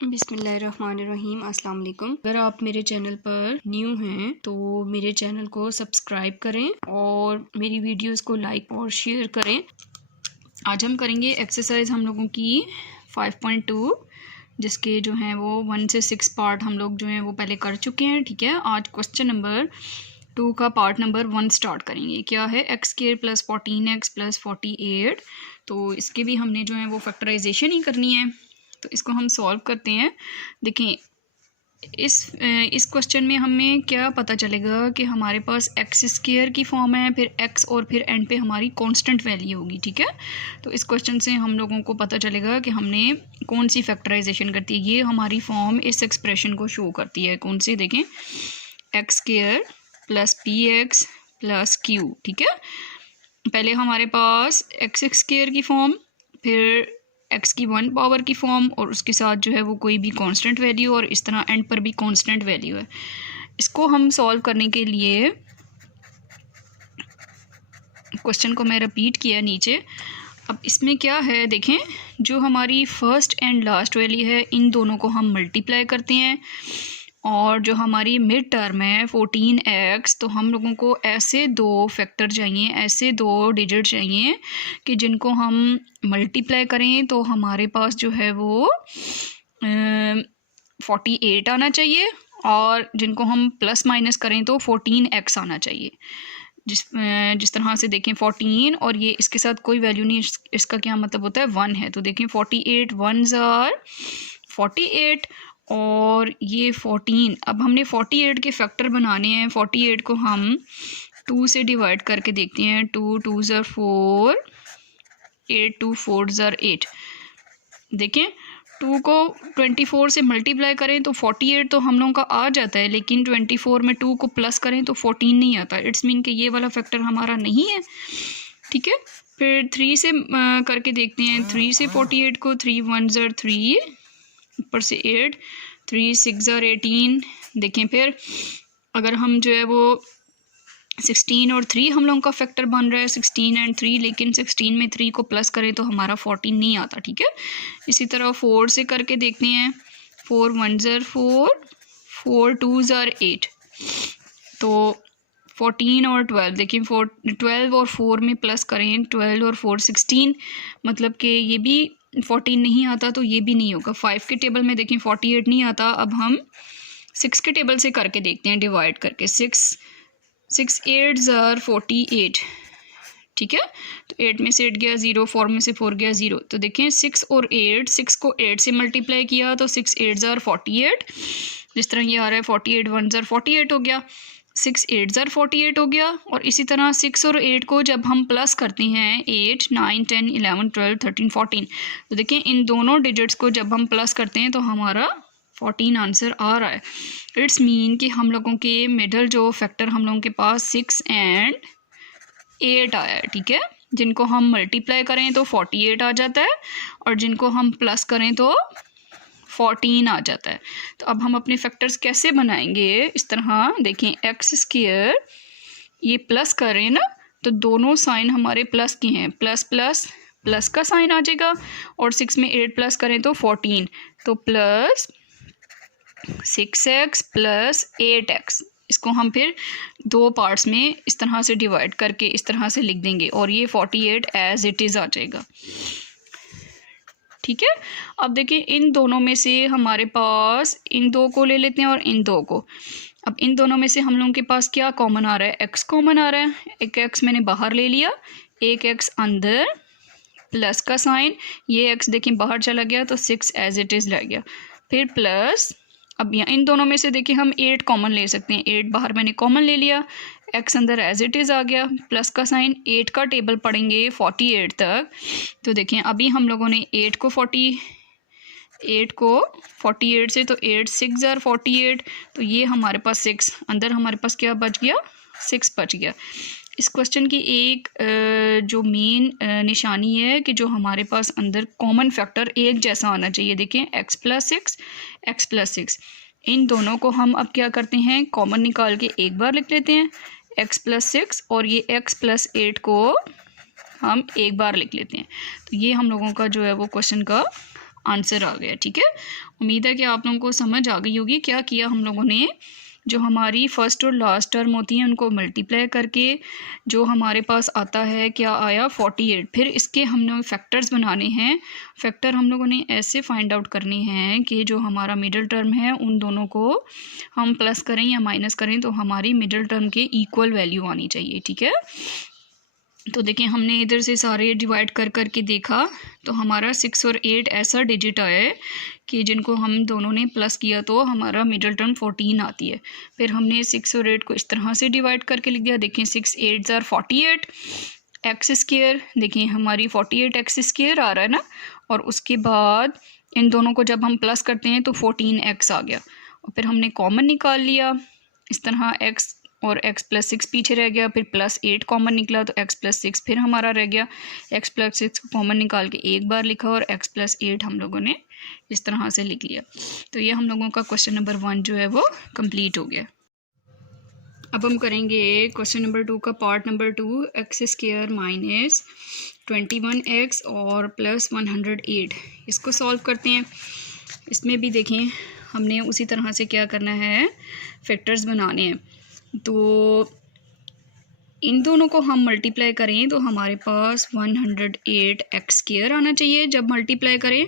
बिस्मिल्लाहिर्रहमानिर्रहीम। अस्सलाम वालेकुम। अगर आप मेरे चैनल पर न्यू हैं तो मेरे चैनल को सब्सक्राइब करें और मेरी वीडियोस को लाइक और शेयर करें। आज हम करेंगे एक्सरसाइज हम लोगों की 5.2, जिसके जो हैं वो 1 से 6 पार्ट हम लोग जो हैं वो पहले कर चुके हैं। ठीक है, आज क्वेश्चन नंबर 2 का पार्ट नंबर 1 स्टार्ट करेंगे। क्या है? X square plus 14x plus 48। तो इसके भी हमने जो है वो फैक्टराइजेशन ही करनी है, तो इसको हम सॉल्व करते हैं। देखें, इस क्वेश्चन में हमें क्या पता चलेगा कि हमारे पास एक्स स्क्वायर की फॉर्म है, फिर एक्स और फिर एंड पे हमारी कांस्टेंट वैल्यू होगी। ठीक है, तो इस क्वेश्चन से हम लोगों को पता चलेगा कि हमने कौन सी फैक्टराइजेशन करती है। ये हमारी फॉर्म इस एक्सप्रेशन को शो करती है। कौन सी? देखें, x square plus P x plus Q. ठीक है, पहले हमारे पास एक्स स्क्वायर की फॉर्म, फिर एक्स की 1 पावर की फॉर्म, और उसके साथ जो है वो कोई भी कांस्टेंट वैल्यू, और इस तरह एंड पर भी कांस्टेंट वैल्यू है। इसको हम सॉल्व करने के लिए क्वेश्चन को मैं रिपीट किया नीचे। अब इसमें क्या है, देखें, जो हमारी फर्स्ट एंड लास्ट वैल्यू है इन दोनों को हम मल्टीप्लाई करते हैं, और जो हमारी मिड टर्म है 14x, तो हम लोगों को ऐसे दो फैक्टर चाहिए, ऐसे दो डिजिट चाहिए कि जिनको हम मल्टीप्लाई करें तो हमारे पास जो है वो 48 आना चाहिए, और जिनको हम प्लस माइनस करें तो 14x आना चाहिए। जिस तरह से देखें 14 और ये इसके साथ कोई वैल्यू नहीं, इसका क्या मतलब होता है? 1 है। तो देखें 48 1s आर 48, और ये 14। अब हमने 48 के फैक्टर बनाने हैं। 48 को हम 2 से डिवाइड करके देखते हैं। 2 2s आर 4, 8 2 4s आर 8। देखें, 2 को 24 से मल्टीप्लाई करें तो 48 तो हम लोगों का आ जाता है, लेकिन 24 में 2 को प्लस करें तो 14 नहीं आता। इट्स मीन कि ये वाला फैक्टर हमारा नहीं है। ठीक है, फिर 3 से करके देखते हैं। 3 से 48 को 3 1s आर 3, ऊपर से 8, 3 6 आर 18। देखें, फिर अगर हम जो है वो 16 और 3 हम लोगों का फैक्टर बन रहा है, 16 एंड 3, लेकिन 16 में 3 को प्लस करें तो हमारा 14 नहीं आता। ठीक है, इसी तरह 4 से करके देखते हैं। 4 1s आर 4, 4 2s आर 8। तो 14 और 12, देखिए 12 और 4 में प्लस करें, 12 और 4 16, मतलब कि ये भी 14 नहीं आता, तो ये भी नहीं होगा। 5 के टेबल में देखें 48 नहीं आता। अब हम 6 के टेबल से करके देखते हैं, डिवाइड करके। 6 8s आर 48। ठीक है, तो 8 में से 8 गया 0, 4 में से 4 गया 0। तो देखें 6 और 8, 6 को 8 से मल्टीप्लाई किया तो 6 8s आर 48। जिस तरह ये आ रहा है 48 1s आर 48 हो गया, 6 8s आर 48 हो गया। और इसी तरह 6 और 8 को जब हम प्लस करते हैं, 8 9 10 11 12 13 14, तो देखें इन दोनों डिजिट्स को जब हम प्लस करते हैं तो हमारा 14 आंसर आ रहा है। इट्स मीन कि हम लोगों के मिडल जो फैक्टर हम लोगों के पास 6 एंड 8 आया है। ठीक है, जिनको हम मल्टीप्लाई करें तो 48 आ जाता है, और जिनको हम प्लस करें तो 14 आ जाता है। तो अब हम अपने फैक्टर्स कैसे बनाएंगे? इस तरह देखें, एक्स स्क्वायर ये प्लस करें ना, तो दोनों साइन हमारे प्लस के हैं। प्लस प्लस प्लस का साइन आ जाएगा, और 6 में 8 प्लस करें तो 14, तो प्लस 6x प्लस 8x। इसको हम फिर दो पार्ट्स में इस तरह से डिवाइड करके इस तरह से लिख देंगे, और ये 48 एज इट इज़ आ जाएगा। ठीक है, अब देखिए इन दोनों में से हमारे पास, इन दो को ले लेते हैं और इन दो को। अब इन दोनों में से हम लोगों के पास क्या कॉमन आ रहा है? x कॉमन आ रहा है। एक x मैंने बाहर ले लिया, एक x अंदर, प्लस का साइन, ये x देखिए बाहर चला गया तो 6 एज इट इज़ रह गया। फिर प्लस, अब यहाँ इन दोनों में से देखिए हम 8 कॉमन ले सकते हैं। 8 बाहर मैंने कॉमन ले लिया, x अंदर एज इट इज़ आ गया, प्लस का साइन। 8 का टेबल पढ़ेंगे 48 तक, तो देखें अभी हम लोगों ने 8 को 48 से, तो 8 6 आर 48, तो ये हमारे पास 6 अंदर, हमारे पास क्या बच गया? 6 बच गया। इस क्वेश्चन की एक जो मेन निशानी है कि जो हमारे पास अंदर कॉमन फैक्टर एक जैसा आना चाहिए। देखें x प्लस 6, x प्लस 6, इन दोनों को हम अब क्या करते हैं? कॉमन निकाल के एक बार लिख लेते हैं, x प्लस 6, और ये x प्लस 8 को हम एक बार लिख लेते हैं। तो ये हम लोगों का जो है वो क्वेश्चन का आंसर आ गया। ठीक है, उम्मीद है कि आप लोगों को समझ आ गई होगी। क्या किया हम लोगों ने, जो हमारी फर्स्ट और लास्ट टर्म होती हैं उनको मल्टीप्लाई करके जो हमारे पास आता है, क्या आया 48। फिर इसके हम लोग फैक्टर्स बनाने हैं। फैक्टर हम लोगों ने ऐसे फाइंड आउट करने हैं कि जो हमारा मिडिल टर्म है उन दोनों को हम प्लस करें या माइनस करें तो हमारी मिडिल टर्म के इक्वल वैल्यू आनी चाहिए। ठीक है, तो देखिए हमने इधर से सारे डिवाइड कर करके देखा तो हमारा 6 और 8 ऐसा डिजिट आया है कि जिनको हम दोनों ने प्लस किया तो हमारा मिडिल टर्म 14 आती है। फिर हमने 6 और 8 को इस तरह से डिवाइड करके लिख दिया। देखें 6 8 ज़ार 48 एक्स स्क्वेयर, देखिए हमारी 48 एक्स स्क्वेयर आ रहा है ना, और उसके बाद इन दोनों को जब हम प्लस करते हैं तो 14 एक्स आ गया, और फिर हमने कॉमन निकाल लिया इस तरह, एक्स और x प्लस 6 पीछे रह गया, फिर प्लस 8 कॉमन निकला तो x प्लस 6 फिर हमारा रह गया। x प्लस 6 को कॉमन निकाल के एक बार लिखा और x प्लस 8 हम लोगों ने इस तरह से लिख लिया। तो ये हम लोगों का क्वेश्चन नंबर 1 जो है वो कंप्लीट हो गया। अब हम करेंगे क्वेश्चन नंबर 2 का part number 2, x square minus 21x और प्लस 108। इसको सॉल्व करते हैं। इसमें भी देखें हमने उसी तरह से क्या करना है, फैक्टर्स बनाने हैं। तो इन दोनों को हम मल्टीप्लाई करें तो हमारे पास 108 एक्स स्क्वायर आना चाहिए जब मल्टीप्लाई करें,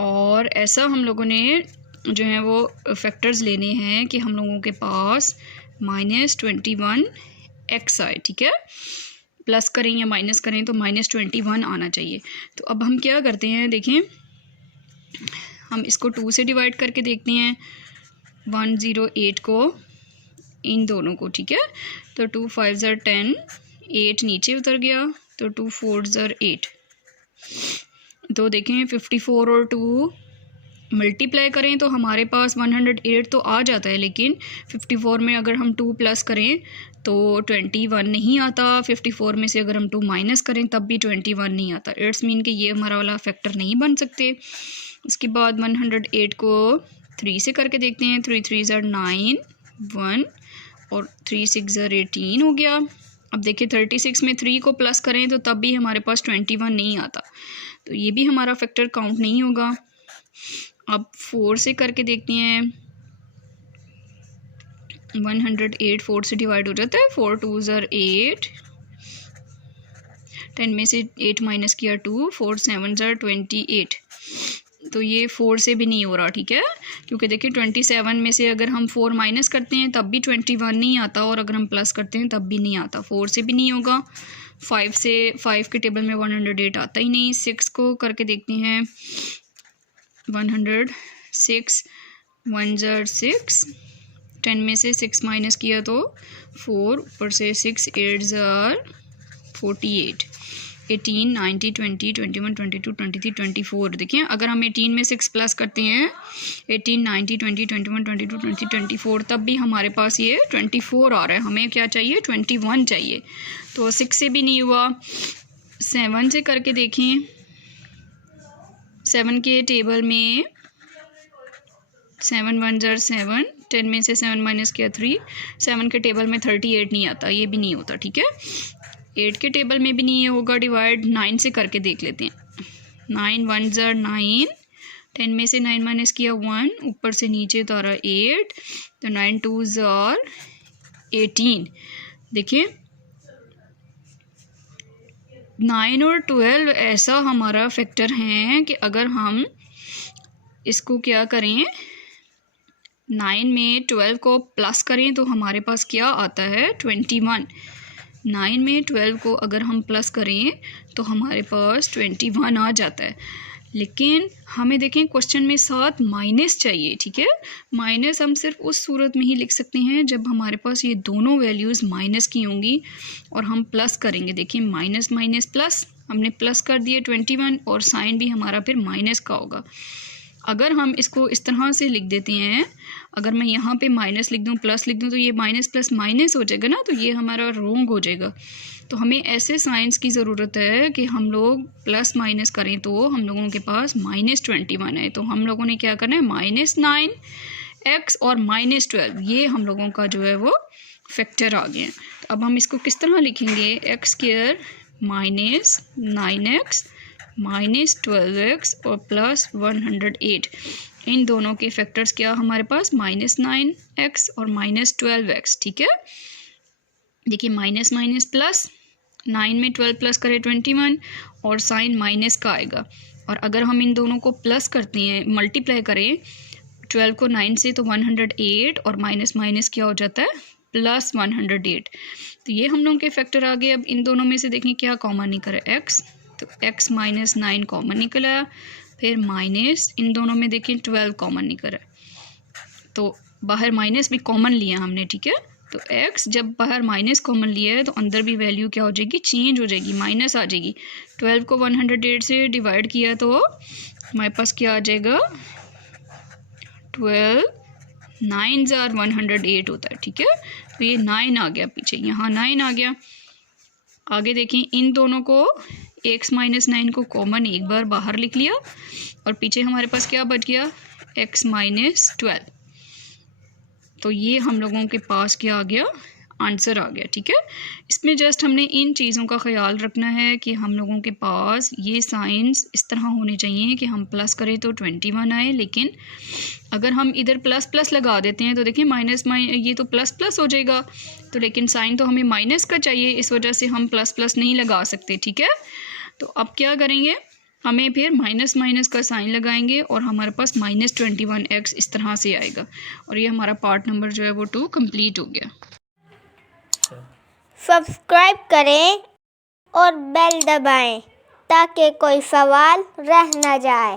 और ऐसा हम लोगों ने जो है वो फैक्टर्स लेने हैं कि हम लोगों के पास -21 एक्स आए। ठीक है, प्लस करें या माइनस करें तो -21 आना चाहिए। तो अब हम क्या करते हैं, देखें हम इसको 2 से डिवाइड करके देखते हैं 108 को, इन दोनों को। ठीक है, तो 2 5 ज़ार 10, 8 नीचे उतर गया तो 2 4 ज़ार 8। तो देखें 54 और 2 मल्टीप्लाई करें तो हमारे पास 108 तो आ जाता है, लेकिन 54 में अगर हम 2 प्लस करें तो 21 नहीं आता। 54 में से अगर हम 2 माइनस करें तब भी 21 नहीं आता। इट्स मीन कि ये हमारा वाला फैक्टर नहीं बन सकते। इसके बाद 108 को 3 से करके देखते हैं। 3 3 ज़ार 9, 1 और 3 6 ज़ार 18 हो गया। अब देखिए 36 में 3 को प्लस करें तो तब भी हमारे पास 21 नहीं आता, तो ये भी हमारा फैक्टर काउंट नहीं होगा। अब 4 से करके देखते हैं। 108 4 से डिवाइड हो जाता है। 4 2 ज़ार 8, 10 में से 8 माइनस किया 2, 4 7 ज़ार 28। तो ये 4 से भी नहीं हो रहा। ठीक है, क्योंकि देखिए 27 में से अगर हम 4 माइनस करते हैं तब भी 21 नहीं आता, और अगर हम प्लस करते हैं तब भी नहीं आता। 4 से भी नहीं होगा। 5 के टेबल में 108 आता ही नहीं। 6 को करके देखते हैं। 106 1 ज़ार 6, 10 में से 6 माइनस किया तो 4, ऊपर से 6 8 ज़ार 48, 18 90 20 21 22 23 24। देखिए अगर हम 18 में 6 प्लस करते हैं 18 90 20 21 22 23 24, तब भी हमारे पास ये 24 आ रहा है। हमें क्या चाहिए, 21 चाहिए। तो 6 से भी नहीं हुआ। 7 से करके देखें। 7 के टेबल में 7 1 ज़ार 7, 10 में से 7 माइनस किया 3। 7 के टेबल में 38 नहीं आता, ये भी नहीं होता। ठीक है, 8 के टेबल में भी नहीं होगा डिवाइड। 9 से करके देख लेते हैं। 9 1 ज़ार 9, 10 में से 9 माइनस किया 1, ऊपर से नीचे उतारा 8, तो 9 2 ज़ार 18। देखिए 9 और 12 ऐसा हमारा फैक्टर है कि अगर हम इसको क्या करें, 9 में 12 को प्लस करें तो हमारे पास क्या आता है, 21। 9 में 12 को अगर हम प्लस करें तो हमारे पास 21 आ जाता है। लेकिन हमें देखें क्वेश्चन में साथ माइनस चाहिए। ठीक है, माइनस हम सिर्फ उस सूरत में ही लिख सकते हैं जब हमारे पास ये दोनों वैल्यूज़ माइनस की होंगी और हम प्लस करेंगे। देखिए माइनस माइनस प्लस, हमने प्लस कर दिए 21, और साइन भी हमारा फिर माइनस का होगा। अगर हम इसको इस तरह से लिख देते हैं, अगर मैं यहाँ पे माइनस लिख दूँ प्लस लिख दूँ तो ये माइनस प्लस माइनस हो जाएगा ना, तो ये हमारा रॉन्ग हो जाएगा। तो हमें ऐसे साइंस की ज़रूरत है कि हम लोग प्लस माइनस करें तो हम लोगों के पास -21 है। तो हम लोगों ने क्या करना है, -9x और -12, ये हम लोगों का जो है वो फैक्टर आ गया। तो अब हम इसको किस तरह लिखेंगे, x² -9x -12x और +108, इन दोनों के फैक्टर्स क्या हमारे पास -9x और -12x। ठीक है, देखिए माइनस माइनस प्लस, 9 में 12 प्लस करें 21 और साइन माइनस का आएगा। और अगर हम इन दोनों को प्लस करते हैं, मल्टीप्लाई करें 12 को 9 से, तो 108 और माइनस माइनस क्या हो जाता है +108। तो ये हम लोगों के फैक्टर आ गए। अब इन दोनों में से देखें क्या कॉमन निकला है, x, तो x माइनस 9 कॉमन निकला है, फिर माइनस इन दोनों में देखें 12 कॉमन निकला है, तो बाहर माइनस भी कॉमन लिया हमने। ठीक है, तो x जब बाहर माइनस कॉमन लिया है तो अंदर भी वैल्यू क्या हो जाएगी, चेंज हो जाएगी, माइनस आ जाएगी। 12 को 108 से डिवाइड किया तो हमारे पास क्या आ जाएगा, 12 9 जार 108 होता है। ठीक है, तो ये 9 आ गया पीछे, यहाँ 9 आ गया। आगे देखें, इन दोनों को x माइनस 9 को कॉमन एक बार बाहर लिख लिया और पीछे हमारे पास क्या बच गया, x माइनस 12। तो ये हम लोगों के पास क्या आ गया, आंसर आ गया। ठीक है, इसमें जस्ट हमने इन चीज़ों का ख्याल रखना है कि हम लोगों के पास ये साइंस इस तरह होने चाहिए कि हम प्लस करें तो 21 आए, लेकिन अगर हम इधर प्लस प्लस लगा देते हैं तो देखिए माइनस ये तो प्लस प्लस हो जाएगा, तो लेकिन साइन तो हमें माइनस का चाहिए, इस वजह से हम प्लस प्लस नहीं लगा सकते। ठीक है, तो अब क्या करेंगे, हमें फिर माइनस माइनस का साइन लगाएंगे और हमारे पास -21x इस तरह से आएगा। और ये हमारा पार्ट नंबर जो है वो 2 कंप्लीट हो गया। सब्सक्राइब करें और बेल दबाएं ताकि कोई सवाल रह न जाए।